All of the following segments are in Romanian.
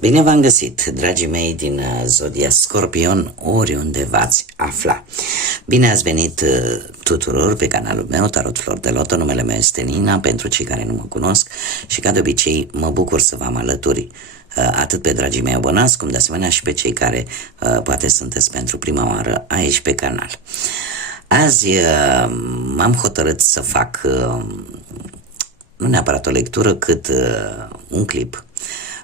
Bine v-am găsit, dragii mei din Zodia Scorpion, oriunde v-ați afla. Bine ați venit tuturor pe canalul meu, Tarot Flor de Loto. Numele meu este Nina, pentru cei care nu mă cunosc, și ca de obicei mă bucur să vă am alături atât pe dragii mei abonați, cum de asemenea și pe cei care poate sunteți pentru prima oară aici pe canal. Azi m-am hotărât să fac nu neapărat o lectură, cât un clip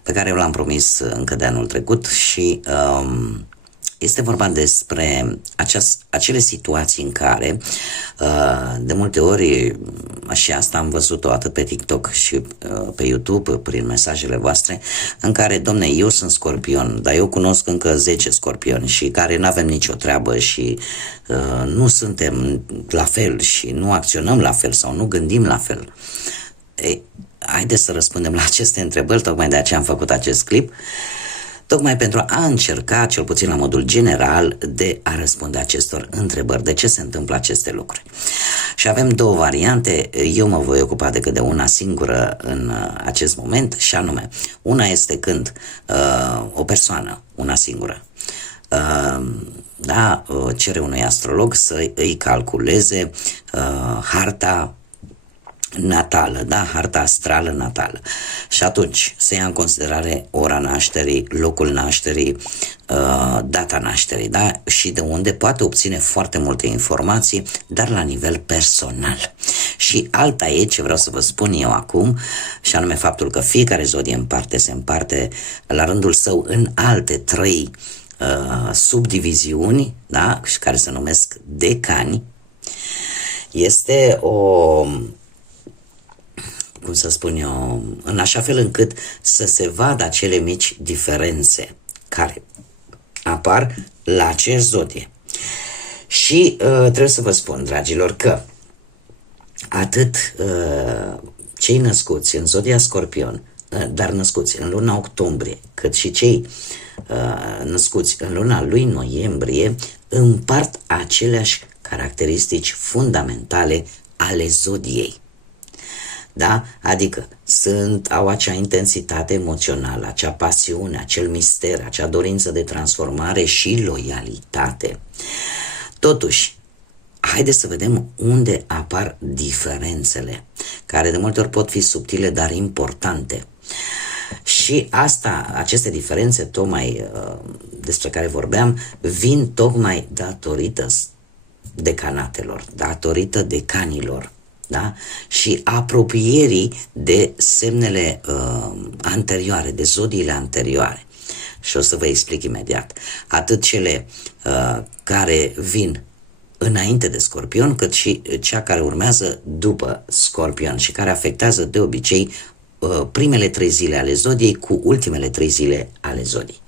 pe care eu l-am promis încă de anul trecut și este vorba despre acele situații în care de multe ori, și asta am văzut-o atât pe TikTok și pe YouTube prin mesajele voastre, în care, domne, eu sunt scorpion, dar eu cunosc încă 10 scorpioni și care nu avem nicio treabă și nu suntem la fel și nu acționăm la fel sau nu gândim la fel. Ei, haideți să răspundem la aceste întrebări, tocmai de aceea am făcut acest clip, tocmai pentru a încerca, cel puțin la modul general, de a răspunde acestor întrebări, de ce se întâmplă aceste lucruri. Și avem două variante, eu mă voi ocupa decât de una singură în acest moment, și anume, una este când o persoană, una singură, cere unui astrolog să îi calculeze harta natală, harta astrală natală. Și atunci se ia în considerare ora nașterii, locul nașterii, data nașterii, și de unde poate obține foarte multe informații, dar la nivel personal. Și alta e ce vreau să vă spun eu acum, și anume faptul că fiecare zodie se împarte la rândul său în alte 3 subdiviziuni, și care se numesc decani. Este cum să spun eu, în așa fel încât să se vadă acele mici diferențe care apar la aceeași zodie. Și trebuie să vă spun, dragilor, că atât cei născuți în zodia Scorpion, dar născuți în luna octombrie, cât și cei născuți în luna lui noiembrie, împart aceleași caracteristici fundamentale ale zodiei. Adică au acea intensitate emoțională, acea pasiune, acel mister, acea dorință de transformare și loialitate. Totuși, haideți să vedem unde apar diferențele, care de multe ori pot fi subtile, dar importante. Și aceste diferențe tocmai despre care vorbeam, vin tocmai datorită decanatelor, datorită decanilor. Și apropierii de semnele anterioare, de zodiile anterioare. Și o să vă explic imediat. Atât cele care vin înainte de Scorpion, cât și cea care urmează după Scorpion și care afectează de obicei primele 3 zile ale zodiei cu ultimele 3 zile ale zodiei.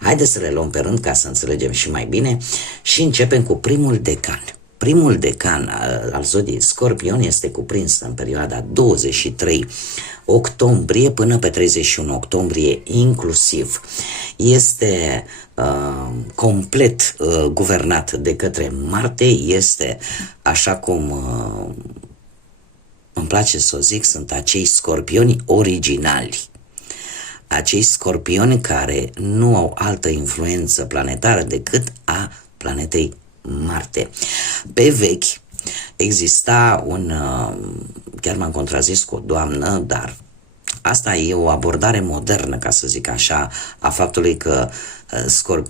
Haideți să le luăm pe rând ca să înțelegem și mai bine și începem cu primul decan. Primul decan al zodiei Scorpion este cuprins în perioada 23 octombrie până pe 31 octombrie inclusiv. Este complet guvernat de către Marte, este, așa cum îmi place să o zic, sunt acei scorpioni originali. Acei scorpioni care nu au altă influență planetară decât a planetei Marte. Pe vechi exista chiar m-am contrazis cu o doamnă, dar asta e o abordare modernă, ca să zic așa, a faptului că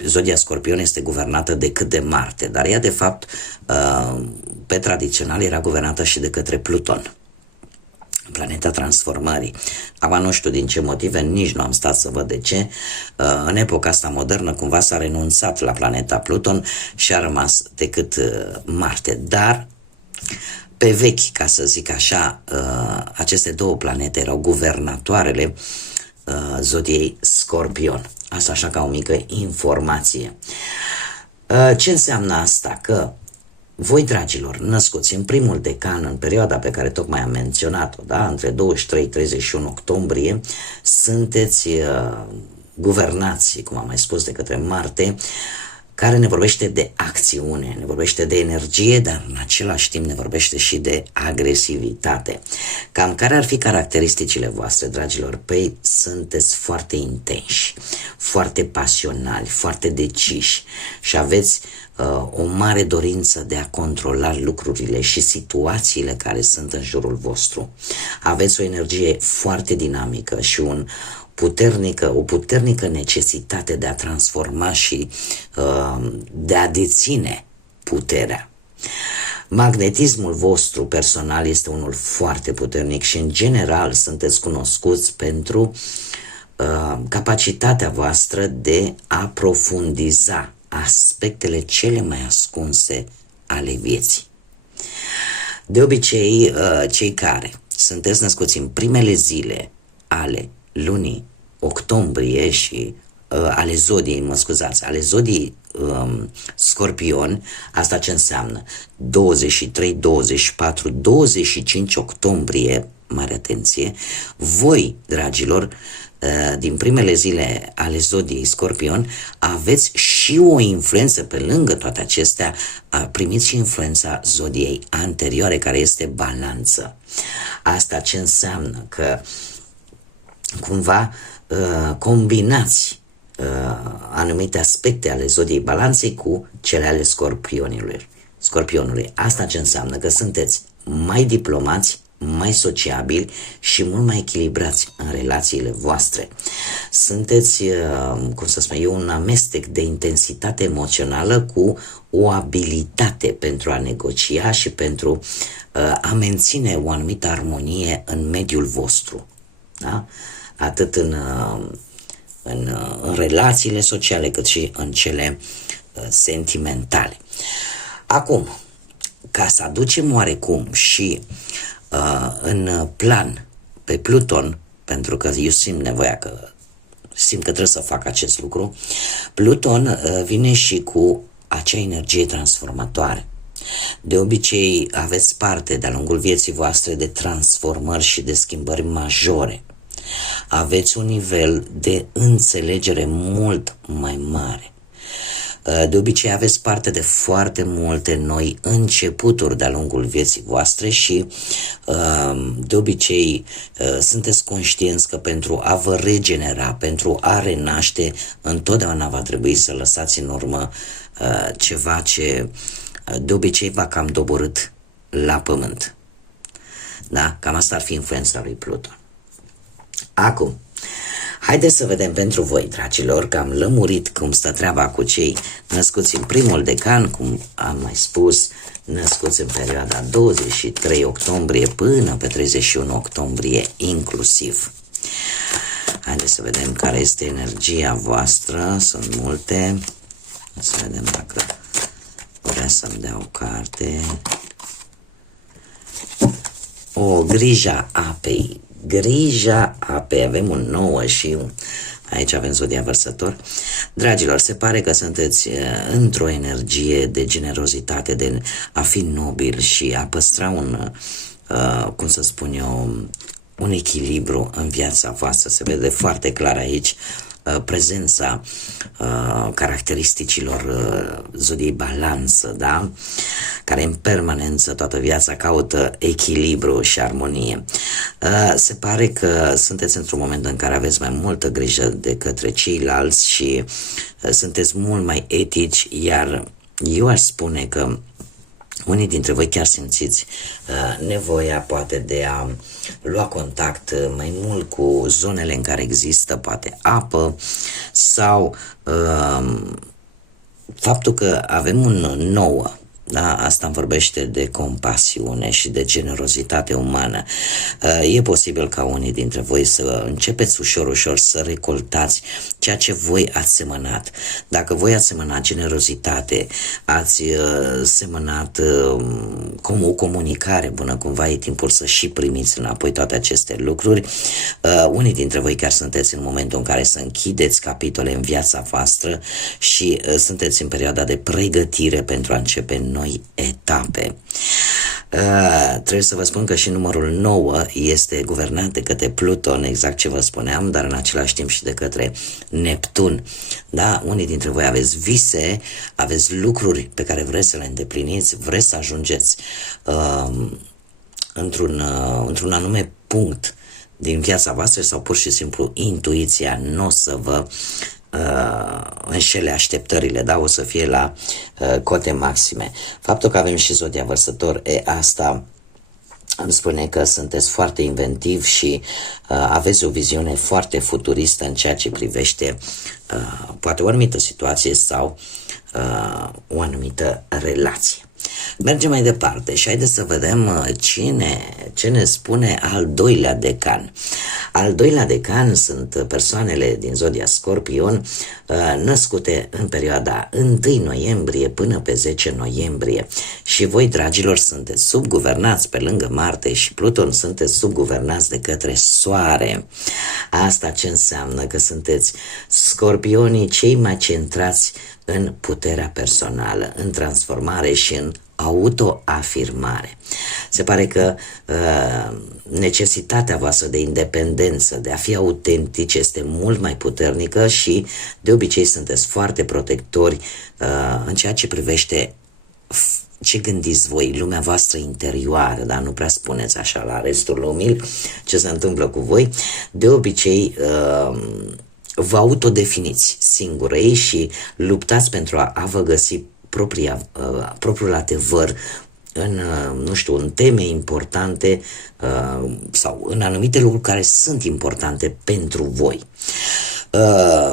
zodia Scorpion este guvernată decât de Marte, dar ea de fapt pe tradițional era guvernată și de către Pluton, planeta transformării. Acum nu știu din ce motive, nici nu am stat să văd de ce. În epoca asta modernă cumva s-a renunțat la planeta Pluton și a rămas decât Marte. Dar pe vechi, ca să zic așa, aceste 2 planete erau guvernatoarele zodiei Scorpion. Asta așa ca o mică informație. Ce înseamnă asta? Că voi, dragilor, născuți în primul decan, în perioada pe care tocmai am menționat-o, între 23-31 octombrie, sunteți guvernați, cum am mai spus, de către Marte, care ne vorbește de acțiune, ne vorbește de energie, dar în același timp ne vorbește și de agresivitate. Cam care ar fi caracteristicile voastre, dragilor? Păi sunteți foarte intenși, foarte pasionali, foarte deciși și aveți o mare dorință de a controla lucrurile și situațiile care sunt în jurul vostru. Aveți o energie foarte dinamică și o puternică necesitate de a transforma și de a deține puterea. Magnetismul vostru personal este unul foarte puternic și în general sunteți cunoscuți pentru capacitatea voastră de a profundiza aspectele cele mai ascunse ale vieții. De obicei, cei care sunteți născuți în primele zile ale lunii octombrie și ale zodiei, ale zodiei Scorpion, asta ce înseamnă? 23, 24, 25 octombrie, mare atenție, voi, dragilor, din primele zile ale zodiei Scorpion, aveți și o influență pe lângă toate acestea, primiți și influența zodiei anterioare, care este Balanță. Asta ce înseamnă? Că cumva combinați anumite aspecte ale zodiei Balanței cu cele ale Scorpionului. Asta ce înseamnă? Că sunteți mai diplomați, mai sociabili și mult mai echilibrați în relațiile voastre. Sunteți, un amestec de intensitate emoțională cu o abilitate pentru a negocia și pentru a menține o anumită armonie în mediul vostru. Da? Atât în relațiile sociale, cât și în cele sentimentale. Acum, ca să aducem oarecum și în plan pe Pluton, pentru că eu simt că trebuie să fac acest lucru, Pluton vine și cu acea energie transformatoare. De obicei aveți parte de-a lungul vieții voastre de transformări și de schimbări majore. Aveți un nivel de înțelegere mult mai mare. De obicei aveți parte de foarte multe noi începuturi de-a lungul vieții voastre și de obicei sunteți conștienți că pentru a vă regenera, pentru a renaște, întotdeauna va trebui să lăsați în urmă ceva ce de obicei v-a cam doborât la pământ. Da? Cam asta ar fi influența lui Pluton. Acum, haideți să vedem pentru voi, dragilor, că am lămurit cum stă treaba cu cei născuți în primul decan, cum am mai spus, născuți în perioada 23 octombrie până pe 31 octombrie inclusiv. Haideți să vedem care este energia voastră, sunt multe. Să vedem dacă vrea să-mi dea o carte. Grija apei. Grija apei, avem un 9 și aici avem zodia Vărsător. Dragilor, se pare că sunteți într-o energie de generozitate, de a fi nobil și a păstra un echilibru în viața voastră. Se vede foarte clar aici prezența caracteristicilor zodiei Balanță, da? Care în permanență toată viața caută echilibru și armonie. Se pare că sunteți într-un moment în care aveți mai multă grijă de către ceilalți și sunteți mult mai etici, iar eu aș spune că unii dintre voi chiar simțiți nevoia poate de a lua contact mai mult cu zonele în care există poate apă sau faptul că avem un 9. Da? Asta îmi vorbește de compasiune și de generozitate umană. E posibil ca unii dintre voi să începeți ușor să recoltați ceea ce voi ați semănat. Dacă voi ați semănat generozitate, ați semănat o comunicare bună, cumva e timpul să și primiți înapoi toate aceste lucruri. Unii dintre voi chiar sunteți în momentul în care să închideți capitole în viața voastră și sunteți în perioada de pregătire pentru a începe noi etape. Trebuie să vă spun că și numărul 9 este guvernat de către Pluton, exact ce vă spuneam, dar în același timp și de către Neptun. Da? Unii dintre voi aveți vise, aveți lucruri pe care vreți să le îndepliniți, vreți să ajungeți într-un anume punct din viața voastră sau pur și simplu intuiția nu o să vă înșele așteptările, da? O să fie la cote maxime. Faptul că avem și Zodia Vărsător, asta îmi spune că sunteți foarte inventivi și aveți o viziune foarte futuristă în ceea ce privește poate o anumită situație sau o anumită relație. Mergem mai departe și haideți să vedem ce ne spune al doilea decan. Al doilea decan sunt persoanele din Zodia Scorpion născute în perioada 1 noiembrie până pe 10 noiembrie și voi, dragilor, sunteți subguvernați pe lângă Marte și Pluton, sunteți subguvernați de către Soare. Asta ce înseamnă? Că sunteți scorpionii cei mai centrați în puterea personală, în transformare și în autoafirmare. Se pare că necesitatea voastră de independență, de a fi autentici, este mult mai puternică și de obicei sunteți foarte protectori în ceea ce privește ce gândiți voi, lumea voastră interioară, dar nu prea spuneți așa la restul lumii ce se întâmplă cu voi. De obicei vă autodefiniți singurei și luptați pentru a vă găsi propriul adevăr în, nu știu, în teme importante sau în anumite lucruri care sunt importante pentru voi.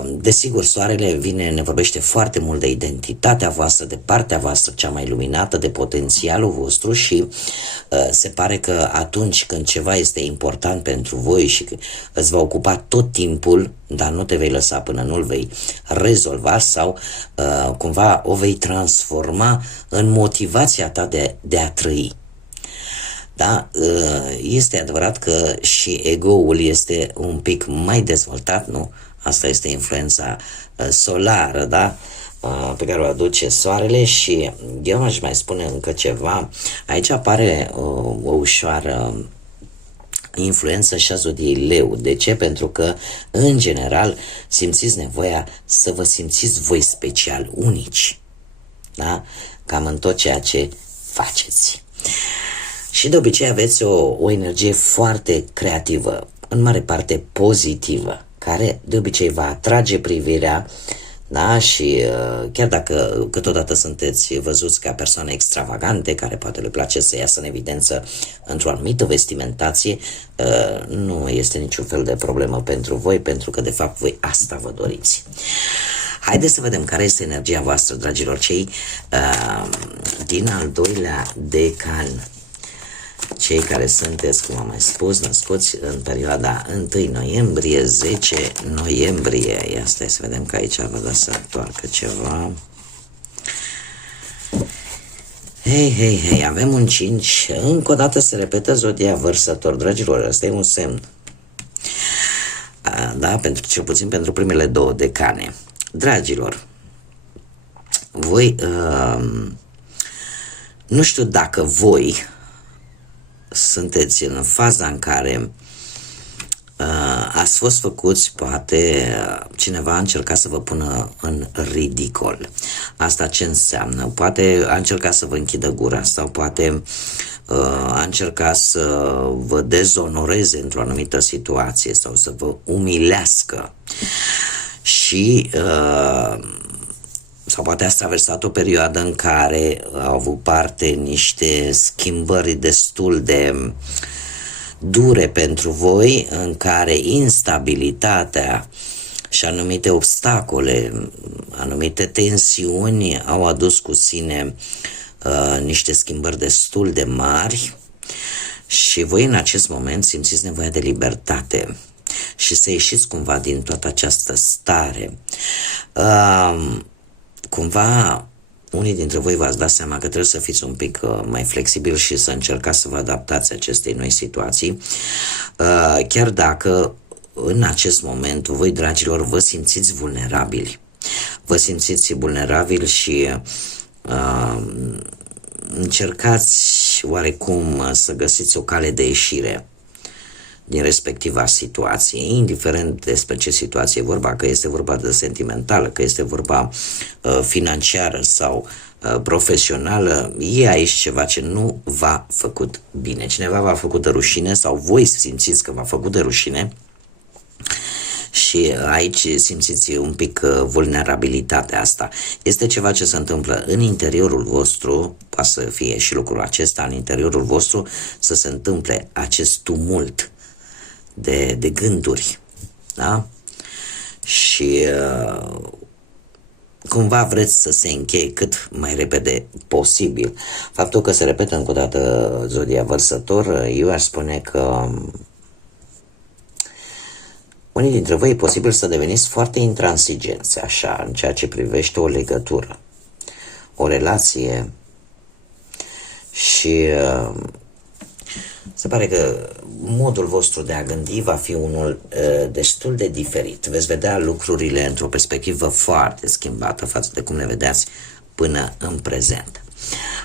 Desigur, Soarele ne vorbește foarte mult de identitatea voastră, de partea voastră cea mai luminată, de potențialul vostru și se pare că atunci când ceva este important pentru voi și îți va ocupa tot timpul, dar nu te vei lăsa până nu-l vei rezolva sau cumva o vei transforma în motivația ta de a trăi. Da, este adevărat că și ego-ul este un pic mai dezvoltat, nu? Asta este influența solară, da? Pe care o aduce Soarele și eu aș mai spune încă ceva. Aici apare o ușoară influență și a Zodiei Leu. De ce? Pentru că, în general, simțiți nevoia să vă simțiți voi special, unici. Da? Cam în tot ceea ce faceți. Și de obicei aveți o energie foarte creativă, în mare parte pozitivă, care de obicei va atrage privirea, da? Și chiar dacă câteodată sunteți văzuți ca persoane extravagante, care poate le place să iasă în evidență într-o anumită vestimentație, nu este niciun fel de problemă pentru voi, pentru că de fapt voi asta vă doriți. Haideți să vedem care este energia voastră, dragilor, cei din al doilea decan. Cei care sunteți, cum am mai spus, născuți în perioada 1 noiembrie, 10 noiembrie. Ia stai să vedem că aici vă dați să întoarcă ceva. Hei, avem un 5. Încă o dată se repetă Zodia Vărsător, dragilor, ăsta e un semn. Da, cel puțin pentru primele două decane. Dragilor, voi, nu știu dacă voi sunteți în faza în care ați fost făcuți, poate cineva a încercat să vă pună în ridicol. Asta ce înseamnă? Poate a încercat să vă închidă gura sau poate a încercat să vă dezonoreze într-o anumită situație sau să vă umilească. Și sau poate ați traversat o perioadă în care au avut parte niște schimbări destul de dure pentru voi, în care instabilitatea și anumite obstacole, anumite tensiuni au adus cu sine niște schimbări destul de mari și voi în acest moment simțiți nevoia de libertate și să ieșiți cumva din toată această stare. Cumva unii dintre voi v-ați dat seama că trebuie să fiți un pic mai flexibil și să încercați să vă adaptați acestei noi situații, chiar dacă în acest moment voi, dragilor, vă simțiți vulnerabili. Vă simțiți vulnerabili și încercați oarecum să găsiți o cale de ieșire din respectiva situație, indiferent despre ce situație e vorba, că este vorba de sentimentală, că este vorba financiară sau profesională, e aici ceva ce nu v-a făcut bine. Cineva v-a făcut de rușine sau voi simțiți că v-a făcut de rușine și aici simțiți un pic vulnerabilitatea asta. Este ceva ce se întâmplă în interiorul vostru, poate să fie și lucrul acesta în interiorul vostru, să se întâmple acest tumult de gânduri, da? Și cumva vreți să se încheie cât mai repede posibil. Faptul că se repetă încă o dată zodia Vărsător, eu aș spune că unii dintre voi e posibil să deveniți foarte intransigenți, așa, în ceea ce privește o legătură, o relație și se pare că modul vostru de a gândi va fi unul destul de diferit. Veți vedea lucrurile într-o perspectivă foarte schimbată față de cum le vedeați până în prezent.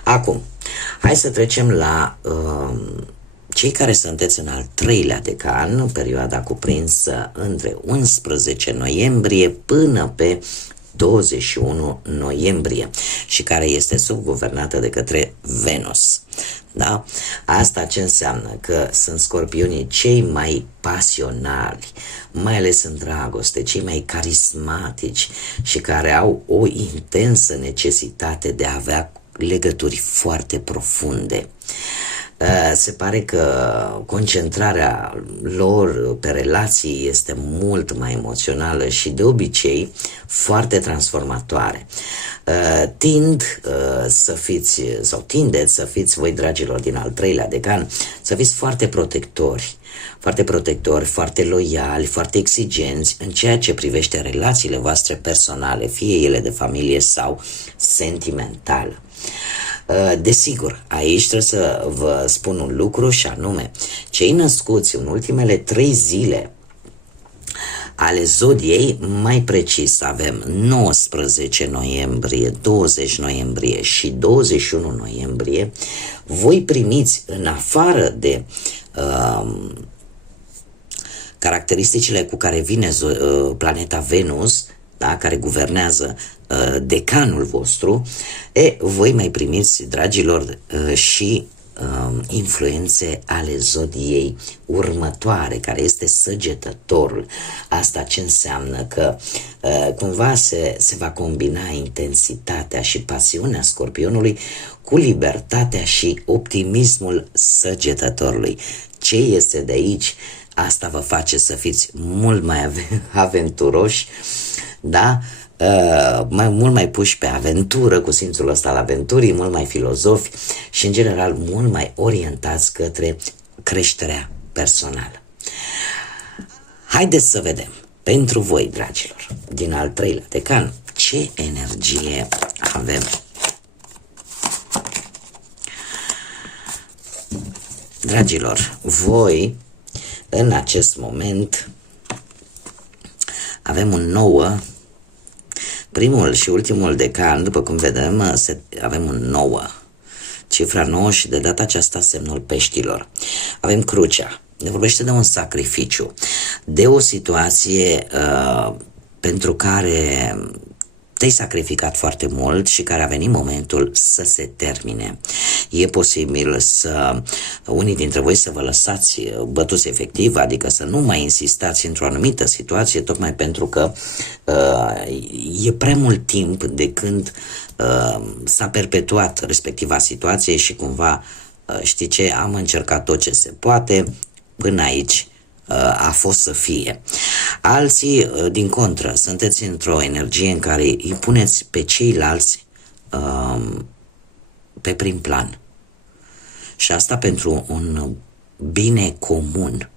Acum, hai să trecem la cei care sunteți în al 3-lea decan, perioada cuprinsă între 11 noiembrie până pe 21 noiembrie și care este subguvernată de către Venus. Da? Asta ce înseamnă? Că sunt scorpionii cei mai pasionali, mai ales în dragoste, cei mai carismatici și care au o intensă necesitate de a avea legături foarte profunde. Se pare că concentrarea lor pe relații este mult mai emoțională și de obicei foarte transformatoare. Tindeți să fiți voi, dragilor, din al 3-lea decan, să fiți foarte protectori, foarte loiali, foarte exigenți în ceea ce privește relațiile voastre personale, fie ele de familie sau sentimentale. Desigur, aici trebuie să vă spun un lucru și anume, cei născuți în ultimele 3 zile ale zodiei, mai precis avem 19 noiembrie, 20 noiembrie și 21 noiembrie, voi primiți, în afară de caracteristicile cu care vine planeta Venus, da, care guvernează decanul vostru, voi mai primiți, dragilor, și influențe ale zodiei următoare, care este Săgetătorul. Asta ce înseamnă? Că cumva se va combina intensitatea și pasiunea Scorpionului cu libertatea și optimismul Săgetătorului. Ce este de aici? Asta vă face să fiți mult mai aventuroși, da? Mult mai puși pe aventură, cu simțul ăsta al aventurii, mult mai filozofi și, în general, mult mai orientați către creșterea personală. Haideți să vedem, pentru voi, dragilor, din al 3-lea decan, ce energie avem. Dragilor, voi, în acest moment, avem un 9. Primul și ultimul decan, după cum vedem, avem un 9, cifra 9 și de data aceasta semnul peștilor. Avem crucea, ne vorbește de un sacrificiu, de o situație pentru care te-ai sacrificat foarte mult și care a venit momentul să se termine. E posibil să unii dintre voi să vă lăsați bătuți efectiv, adică să nu mai insistați într-o anumită situație, tocmai pentru că e prea mult timp de când s-a perpetuat respectiva situație și cumva, știi ce, am încercat tot ce se poate, până aici a fost să fie. Alții, din contră, sunteți într-o energie în care îi puneți pe ceilalți pe prim plan. Și asta pentru un bine comun.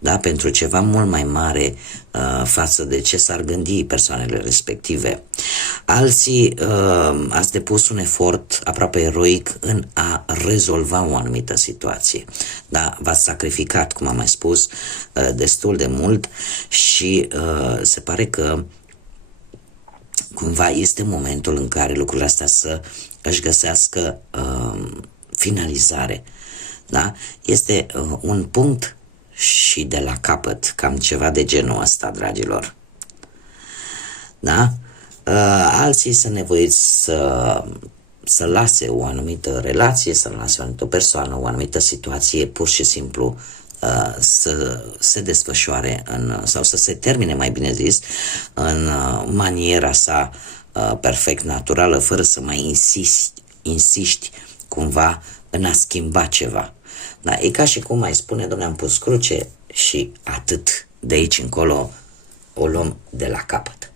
Da? Pentru ceva mult mai mare față de ce s-ar gândi persoanele respective. Alții ați depus un efort aproape eroic în a rezolva o anumită situație. Da? V-ați sacrificat, cum am mai spus, destul de mult și se pare că cumva este momentul în care lucrurile astea să își găsească finalizare. Da? Este un punct și de la capăt, cam ceva de genul ăsta, dragilor. Da? Alții sunt nevoiți să lase o anumită relație, să lase o anumită persoană, o anumită situație, pur și simplu să se desfășoare sau să se termine, mai bine zis, în maniera sa perfect naturală, fără să mai insiști cumva în a schimba ceva. Da, e ca și cum mai spune, Doamne, am pus cruce și atât, de aici încolo o luăm de la capăt.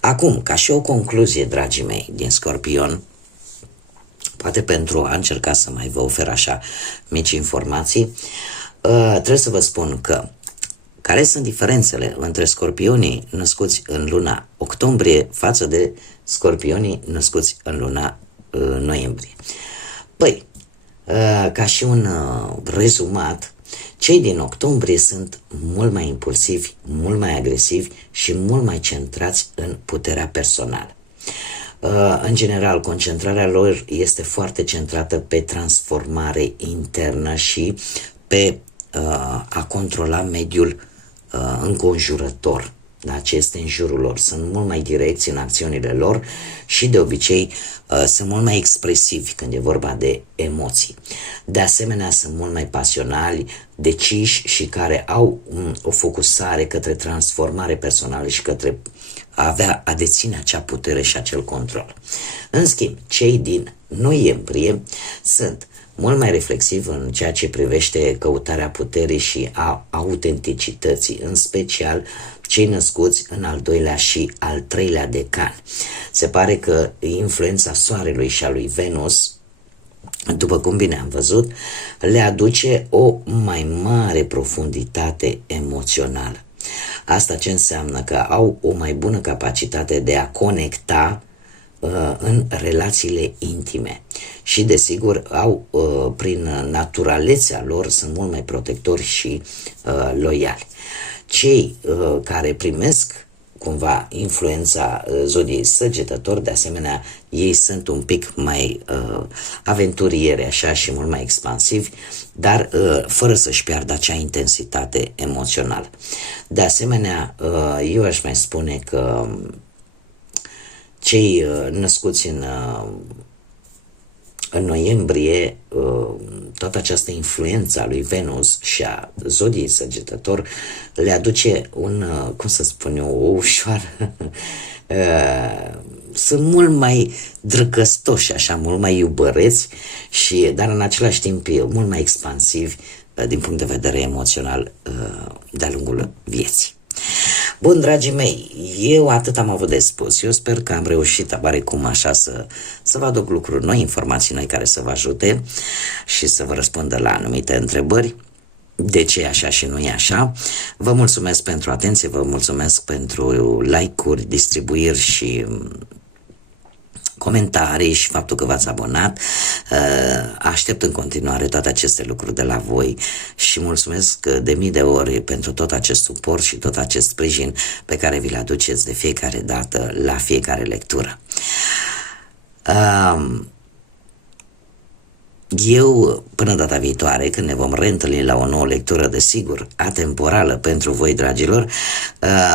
Acum, ca și o concluzie, dragii mei, din Scorpion, poate pentru a încerca să mai vă ofer așa mici informații, trebuie să vă spun că care sunt diferențele între scorpionii născuți în luna octombrie față de scorpionii născuți în luna noiembrie. Păi, ca și un rezumat, cei din octombrie sunt mult mai impulsivi, mult mai agresivi și mult mai centrați în puterea personală. În general, concentrarea lor este foarte centrată pe transformare internă și pe a controla mediul înconjurător, da, ce este în jurul lor. Sunt mult mai direcți în acțiunile lor și de obicei sunt mult mai expresivi când e vorba de emoții. De asemenea, sunt mult mai pasionali, deciși și care au o focusare către transformare personală și către a deține acea putere și acel control. În schimb, cei din noiembrie sunt mult mai reflexivi în ceea ce privește căutarea puterii și a autenticității, în special cei născuți în al doilea și al treilea decan. Se pare că influența Soarelui și a lui Venus, după cum bine am văzut, le aduce o mai mare profunditate emoțională. Asta ce înseamnă? Că au o mai bună capacitate de a conecta în relațiile intime și desigur au prin naturalețea lor sunt mult mai protectori și loiali. Cei care primesc cumva influența zodiei Săgetător, de asemenea ei sunt un pic mai aventurieri așa și mult mai expansivi, dar fără să-și piardă acea intensitate emoțională. De asemenea, eu aș mai spune că cei născuți în noiembrie, toată această influență a lui Venus și a zodiei Săgetător le aduce cum să spun eu, o ușoară, sunt mult mai drăgăstoși, așa, mult mai iubăreți, dar în același timp mult mai expansivi din punct de vedere emoțional de-a lungul vieții. Bun, dragii mei, eu atât am avut de spus. Eu sper că am reușit oarecum așa să vă aduc lucruri noi, informații noi care să vă ajute și să vă răspundă la anumite întrebări. De ce e așa și nu e așa? Vă mulțumesc pentru atenție, vă mulțumesc pentru like-uri, distribuiri și comentarii și faptul că v-ați abonat. Aștept în continuare toate aceste lucruri de la voi și mulțumesc de mii de ori pentru tot acest suport și tot acest sprijin pe care vi-l aduceți de fiecare dată la fiecare lectură. Eu, până data viitoare, când ne vom reîntâlni la o nouă lectură, desigur, atemporală pentru voi, dragilor,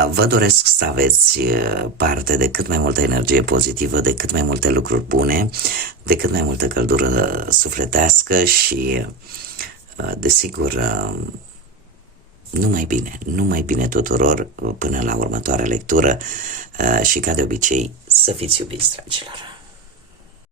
vă doresc să aveți parte de cât mai multă energie pozitivă, de cât mai multe lucruri bune, de cât mai multă căldură sufletească și, desigur, numai bine tuturor până la următoarea lectură și, ca de obicei, să fiți iubiți, dragilor.